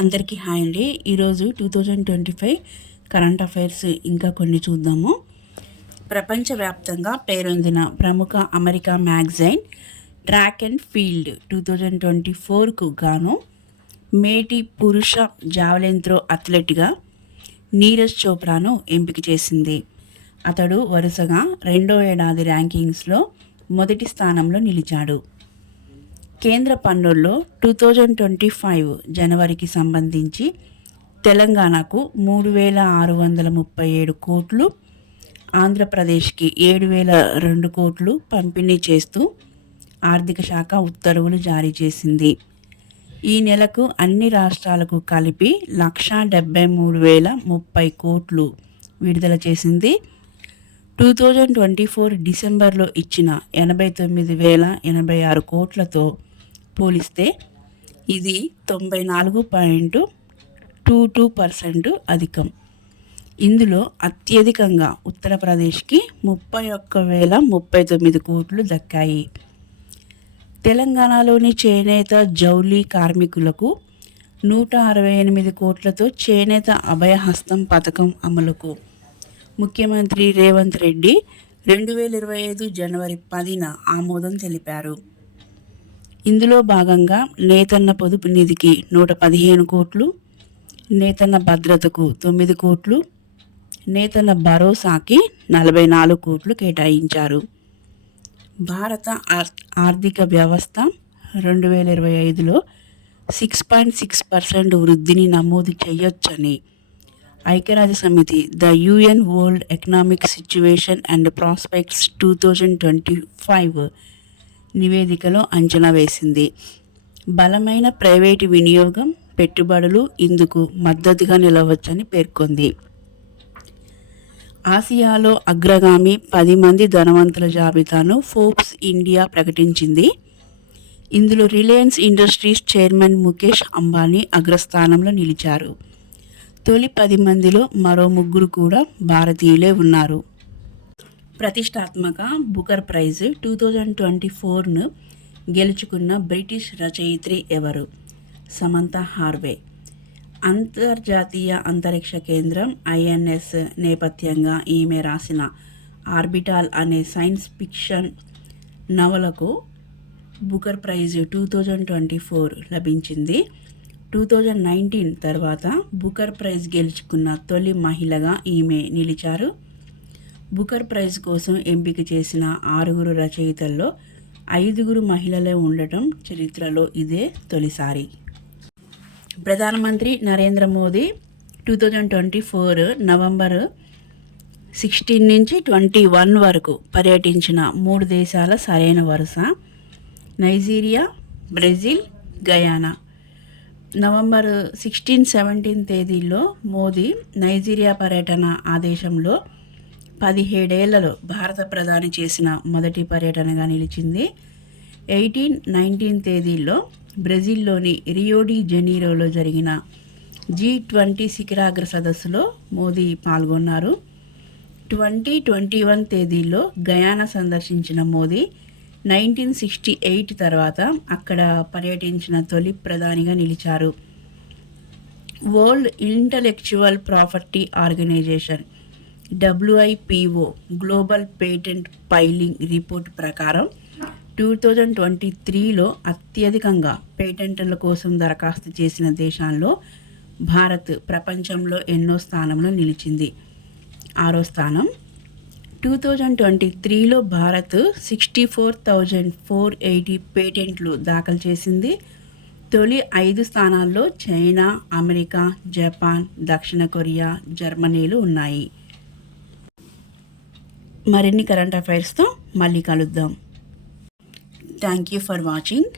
అందరికీ హాయ్ అండి. ఈరోజు 2025 కరెంట్ అఫైర్స్ ఇంకా కొన్ని చూద్దాము. ప్రపంచవ్యాప్తంగా పేరొందిన ప్రముఖ America magazine track and field 2024కు గాను మేటి పురుష జావెలిన్ త్రో అథ్లెట్గా నీరజ్ చోప్రాను ఎంపిక చేసింది. అతడు వరుసగా రెండో ఏడాది ర్యాంకింగ్స్లో మొదటి స్థానంలో నిలిచాడు. కేంద్ర పన్నుల్లో 2025 జనవరికి సంబంధించి తెలంగాణకు 3,637 కోట్లు, ఆంధ్రప్రదేశ్కి 7,002 కోట్లు పంపిణీ చేస్తూ ఆర్థిక శాఖ ఉత్తర్వులు జారీ చేసింది. ఈ నెలకు అన్ని రాష్ట్రాలకు కలిపి 1,73,030 కోట్లు విడుదల చేసింది. 2024 డిసెంబర్లో ఇచ్చిన 89,086 కోట్లతో పోలిస్తే ఇది 94.22% అధికం. ఇందులో అత్యధికంగా ఉత్తరప్రదేశ్కి 31,039 కోట్లు దక్కాయి. తెలంగాణలోని చేనేత జౌళి కార్మికులకు 168 కోట్లతో చేనేత అభయహస్తం పథకం అమలుకు ముఖ్యమంత్రి రేవంత్ రెడ్డి 2025 జనవరి 10న ఆమోదం తెలిపారు. ఇందులో భాగంగా నేతన్న పొదుపు నిధికి 115 కోట్లు, నేతన్న భద్రతకు 9 కోట్లు, నేతన్న భరోసాకి 44 కోట్లు కేటాయించారు. భారత ఆర్థిక వ్యవస్థ 2025లో 6.6% వృద్ధిని నమోదు చేయొచ్చని ఐక్యరాజ్య సమితి the UN world economic situation and prospects 2025 నివేదికలో అంచనా వేసింది. బలమైన ప్రైవేటు వినియోగం, పెట్టుబడులు ఇందుకు మద్దతుగా నిలవచ్చని పేర్కొంది. ఆసియాలో అగ్రగామి 10 మంది ధనవంతుల జాబితాను ఫోర్బ్స్ ఇండియా ప్రకటించింది. ఇందులో Reliance industries chairman Mukesh Ambani అగ్రస్థానంలో నిలిచారు. తొలి 10 మందిలో మరో 3 కూడా భారతీయులే ఉన్నారు. ప్రతిష్టాత్మక బుకర్ ప్రైజ్ 2024ను గెలుచుకున్న బ్రిటిష్ రచయిత్రి ఎవరు? సమంతా హార్వే. అంతర్జాతీయ అంతరిక్ష కేంద్రం INS నేపథ్యంగా ఈమె రాసిన ఆర్బిటాల్ అనే సైన్స్ ఫిక్షన్ నవలకు బుకర్ ప్రైజ్ 2024 లభించింది. 2019 తర్వాత బుకర్ ప్రైజ్ గెలుచుకున్న తొలి మహిళగా ఈమె నిలిచారు. బుకర్ ప్రైజ్ కోసం ఎంపిక చేసిన 6 రచయితల్లో 5 మహిళలే ఉండటం చరిత్రలో ఇదే తొలిసారి. ప్రధానమంత్రి నరేంద్ర మోదీ 2024 నవంబర్ 16 నుంచి 21 వరకు పర్యటించిన 3 దేశాల సరైన వరుస నైజీరియా, బ్రెజిల్, గయానా. నవంబర్ 16-17 తేదీల్లో మోదీ నైజీరియా పర్యటన ఆ దేశంలో 17 ఏళ్లలో భారత ప్రధాని చేసిన మొదటి పర్యటనగా నిలిచింది. 18-19 తేదీల్లో బ్రెజిల్లోని రియో డి జనీరోలో జరిగిన G20 శిఖరాగ్ర సదస్సులో మోదీ పాల్గొన్నారు. 20-21 తేదీల్లో గయానా సందర్శించిన మోదీ 1968 తర్వాత అక్కడ పర్యటించిన తొలి ప్రధానిగా నిలిచారు. World Intellectual Property Organization WIPO global patent filing report ప్రకారం 2023లో అత్యధికంగా పేటెంట్ల కోసం దరఖాస్తు చేసిన దేశాల్లో భారత్ ప్రపంచంలో ఎన్నో స్థానంలో నిలిచింది? 6వ స్థానం. 2023లో భారత్ 64,480 పేటెంట్లు దాఖలు చేసింది. తొలి 5 స్థానాల్లో చైనా, అమెరికా, జపాన్, దక్షిణ కొరియా, జర్మనీలు ఉన్నాయి. మరిన్ని కరెంట్ అఫైర్స్తో మళ్ళీ కలుద్దాం. Thank you for watching.